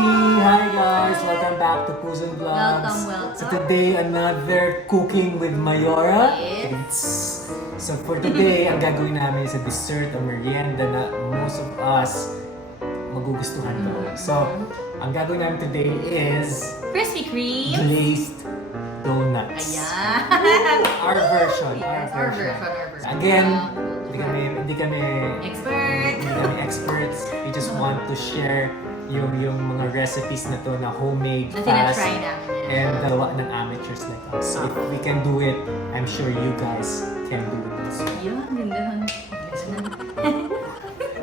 Hi guys! Welcome back to Puzonvlogs. Welcome. So today, another cooking with Mayora. Yes. So for today, ang gagawin namin is a dessert or merienda na most of us magugustuhan to. So, ang gagawin namin today is Krispy Kreme. glazed donuts. Ayan. Our version. Yes, our version. Again, hindi kami Experts. We just want to share yung mga recipes na to na homemade, Na fast, tinatry namin. and gawa ng amateurs like us. So if we can do it, I'm sure you guys can do it as well. Yun, ganda nun.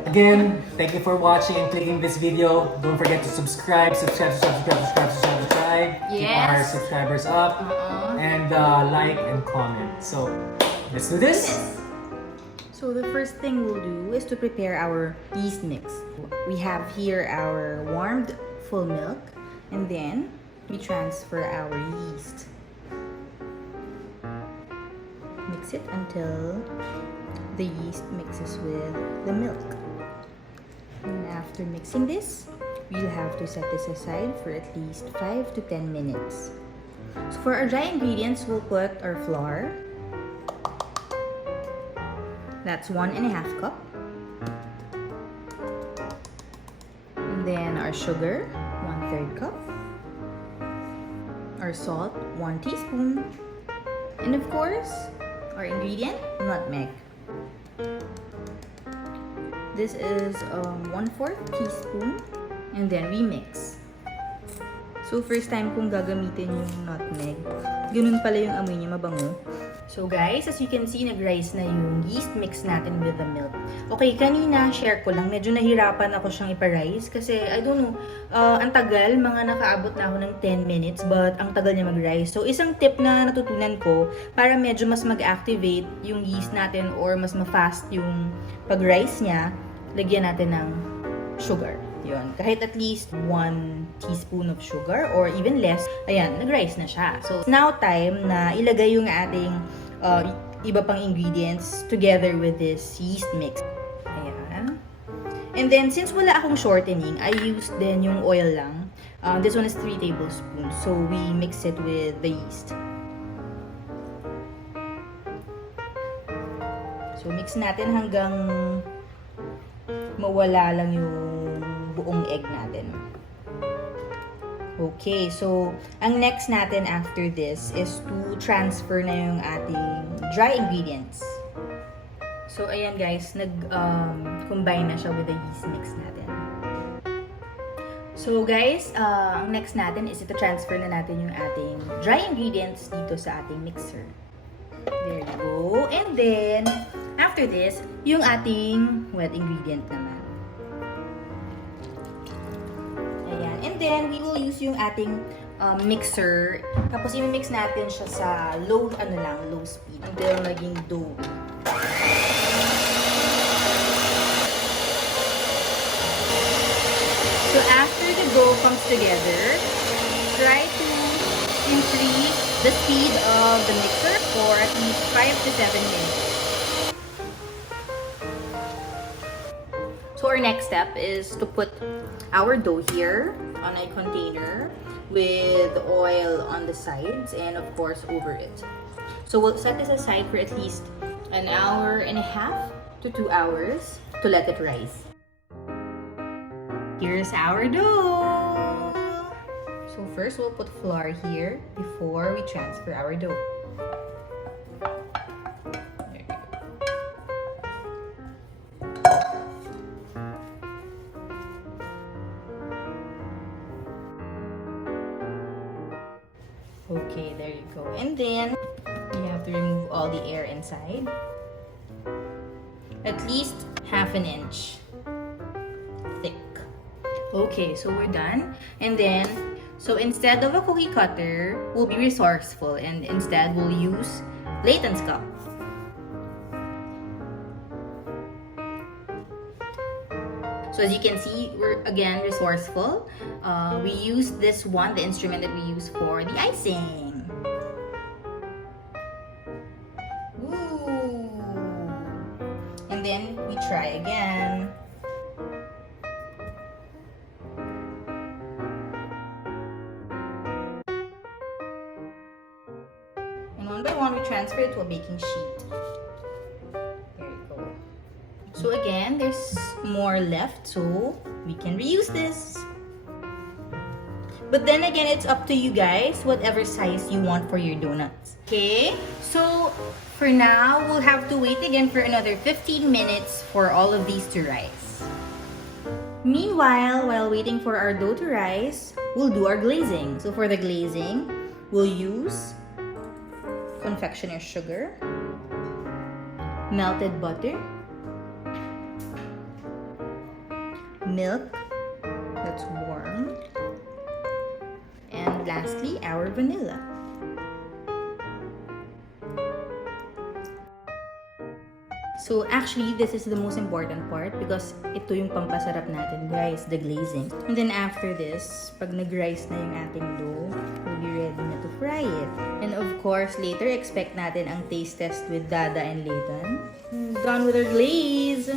Again, thank you for watching and clicking this video. Don't forget to subscribe. Keep Yes. our subscribers up. And like and comment. So, let's do this. So the first thing we'll do is to prepare our yeast mix. We have here our warmed full milk, and then we transfer our yeast. Mix it until the yeast mixes with the milk. And after mixing this, we'll have to set this aside for at least 5 to 10 minutes. So for our dry ingredients, we'll put our flour. That's 1.5 cup. And then our sugar, 1/3 cup. Our salt, 1 teaspoon. And of course, our ingredient, nutmeg. This is 1/4 teaspoon. And then we mix. So first time kong gagamitin yung nutmeg. Ganun pala yung amoy niya, mabango. So guys, as you can see, nag-rise na yung yeast mix natin with the milk. Okay, kanina share ko lang, medyo nahirapan ako siyang ipa-rise kasi I don't know, ang tagal, mga nakaabot na ako ng 10 minutes but ang tagal niya mag-rise. So isang tip na natutunan ko para medyo mas mag-activate yung yeast natin or mas ma-fast yung pag-rise niya, lagyan natin ng sugar. Yun, kahit at least 1 teaspoon of sugar or even less, ayan, nag-rise na siya. So, now time na ilagay yung ating iba pang ingredients together with this yeast mix. Ayan. And then, since wala akong shortening, I used din yung oil lang. This one is 3 tablespoons. So, we mix it with the yeast. So, mix natin hanggang mawala lang yung buong egg natin. Okay, so ang next natin after this is to transfer na yung ating dry ingredients. So ayan guys, nag-combine na siya with the yeast mix natin. So guys, ang next natin is ito transfer na natin yung ating dry ingredients dito sa ating mixer. There you go. And then after this, yung ating wet ingredient naman. And then, we will use yung ating mixer. Tapos, i-mix natin siya sa low speed until maging dough. So, after the dough comes together, try to increase the speed of the mixer for at least 5 to 7 minutes. So, our next step is to put our dough here on a container with oil on the sides and of course over it. So we'll set this aside for at least 1.5 hours to 2 hours to let it rise. Here's our dough. So first we'll put flour here before we transfer our dough. Okay, there you go. And then, you have to remove all the air inside. At least 1/2 inch thick. Okay, so we're done. And then, so instead of a cookie cutter, we'll be resourceful and instead we'll use Leighton's cup. So as you can see, we're again resourceful. We use this one, the instrument that we use for the icing. Ooh. And then we try again. one by one, we transfer it to a baking sheet. There you go. So again, there's more left, so we can reuse this. But then again, it's up to you guys, whatever size you want for your donuts. Okay, so for now, we'll have to wait again for another 15 minutes for all of these to rise. Meanwhile, while waiting for our dough to rise, we'll do our glazing. So for the glazing, we'll use confectioner sugar, melted butter, milk that's warm, and lastly, our vanilla. So actually, this is the most important part because ito yung pampasarap natin, guys, the glazing. And then after this, pag nag-rise na yung ating dough, we'll be ready na to fry it. And of course, later, expect natin ang taste test with Dada and Leighton. Done with our glaze!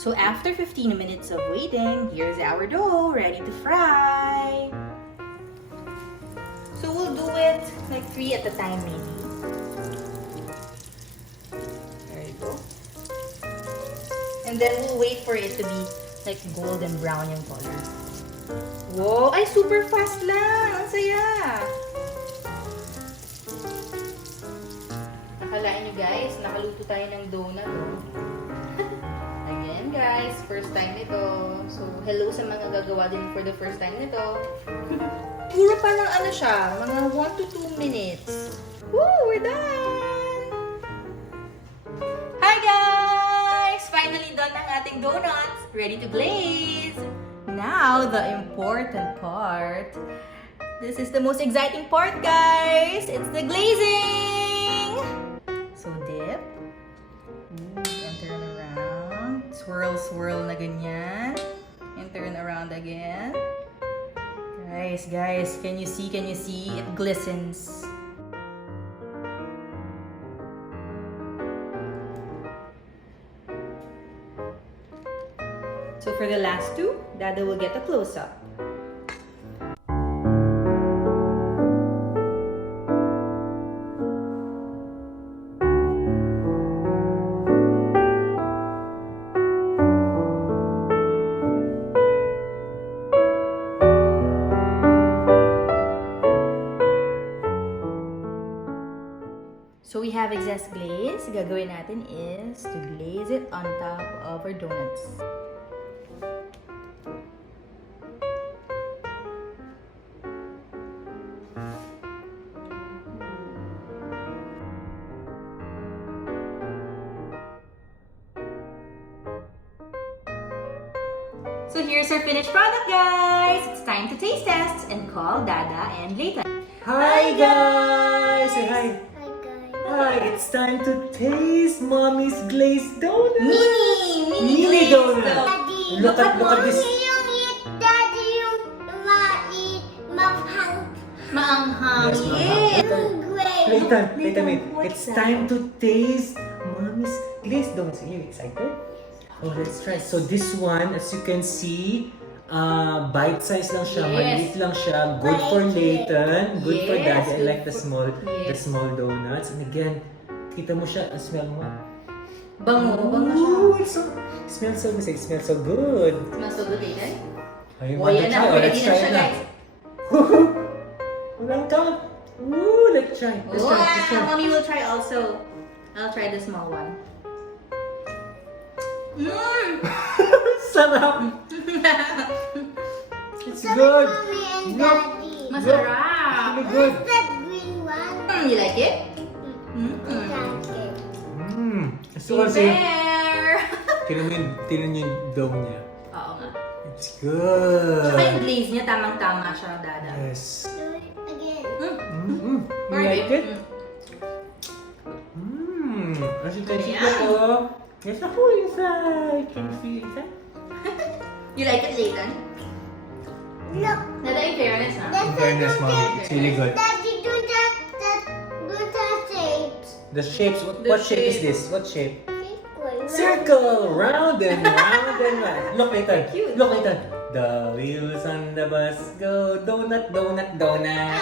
So after 15 minutes of waiting, here's our dough ready to fry. So we'll do it like 3 at a time maybe. There you go. And then we'll wait for it to be like golden brown yung color. Whoa! Ay, super fast lang! Ang saya! Akalain nyo guys, nakaluto tayo ng donut. Oh. Again guys, first time nito. So, hello sa mga gagawa din for the first time nito. Puro pa ng ano siya, mga 1 to 2 minutes. Woo! We're done! Hi guys! Finally done ang ating donuts. Ready to glaze! Now, the important part. This is the most exciting part, guys! It's the glazing! So, dip. And turn around. Swirl, swirl na ganyan. And turn around again. Guys, can you see? It glistens. So for the last two, Dada will get a close-up. So we have excess glaze. Gagawin natin is to glaze it on top of our donuts. So here's our finished product, guys! It's time to taste test and call Dada and Leighton. Hi guys! Say hi! Hi guys. Hi! It's time to taste Mommy's glazed donut! Mini Mini glazed donut! Daddy, Look at this! yung eat, Daddy, yung ma-eat, Maanghang! Yes, Yes! great. Leighton, wait. what's It's that? time to taste Mommy's glazed donuts. Are you excited? Oh, let's try. So this one, as you can see, bite size lang siya, Yes. maliit lang siya, good for Leighton, good for Yes, Daddy. I good like the for- the small donuts. And again, kita mo siya, smell mo. Bango siya. Ooh, it smells so good. It smells so good. Smells so good, Leighton. Ay, Oh, yan na. let's Ready na try siya, it na. guys. Walang count. Ooh, let's try. Let's try. Wow! Mommy will try also. I'll try the small one. Mmm! Sarap. It's Sabi good. Mommy and Look. Daddy. Masarap! Really good. What's that green one? You like it? Jacket. So kasi, Bear! tinan mo yung dough niya. Oo nga. It's good. Tsaka yung glaze niya, tamang-tama siya, Dada. Yes. Do it again. You like it? As you can see, Yeah. there's a hole inside. Can you feel inside? You like it, Leighton? Look. Dada, in fairness, ha? That's fairness, Mommy, it's really good. Daddy, do that shapes. The shapes, what The shape is shape. this? What shape? Circle. Circle, round and round and round. Look, Leighton. Cute. Look, Leighton. The wheels on the bus go donut, donut, donut.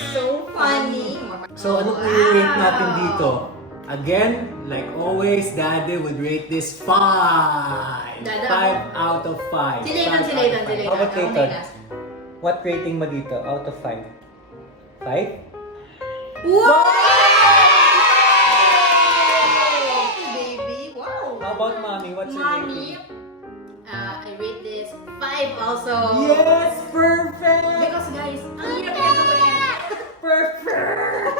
So funny. So, anong i-rate natin dito? Again, like always, Daddy would rate this 5. Dada. 5 out of 5. Si Layton, si Layton, si Layton. How about Ako Layton? may last. What rating mo dito out of 5? 5? Wow! Baby, wow! How about Mommy? What's your Mommy, rating? I rate this 5 also. Yes! Perfect! Because guys, ang hirap yung gawin. Perfect!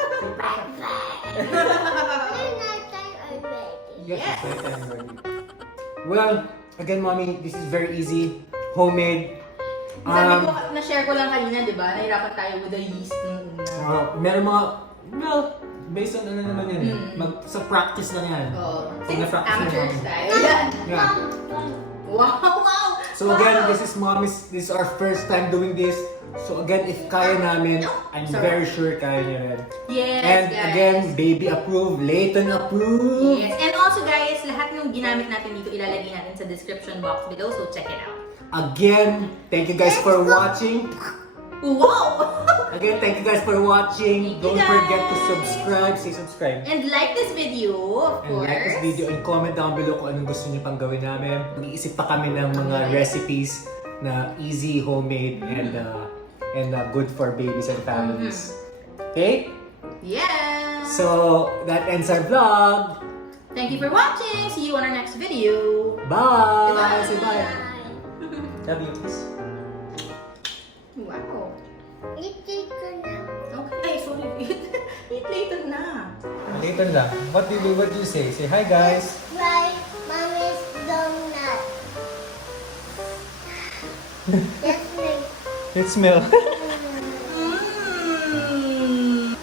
Yes. Yes, it's right time ready. Well, again, Mommy, this is very easy. Homemade. Sabi ko, na-share ko lang kanina, di ba? Nahirapan tayo with the yeast nung una. Meron mga, well, based on ano naman yan. Sa practice lang yan. Oh, Pag since na-practice amateur naman. style. Yan. Yeah. Wow, wow! So again, this is our first time doing this. So again, if kaya namin, I'm very sure kaya niya rin. Yes, And guys. again, baby approved, Layton approved. Yes, and also guys, lahat ng ginamit natin dito ilalagay natin sa description box below, so check it out. Again, thank you guys for watching. Wow! Again, thank you guys for watching. Thank you, Don't forget to guys. subscribe. Say subscribe. And like this video, of And course. like this video and comment down below kung anong gusto niyo pang gawin namin. Mag-iisip pa kami ng mga recipes na easy, homemade, and good for babies and families. Okay? Yeah! So, that ends our vlog. Thank you for watching! See you on our next video! Bye! Bye. Say bye. Love you, kiss. Wow! Ito na. Okay, sorry. Eat later na. Later lang. What do you say? Say hi, guys. Try Mommy's donut. Yes, me. Let's smell. Mm.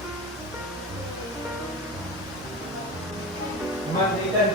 Come on, Nathan.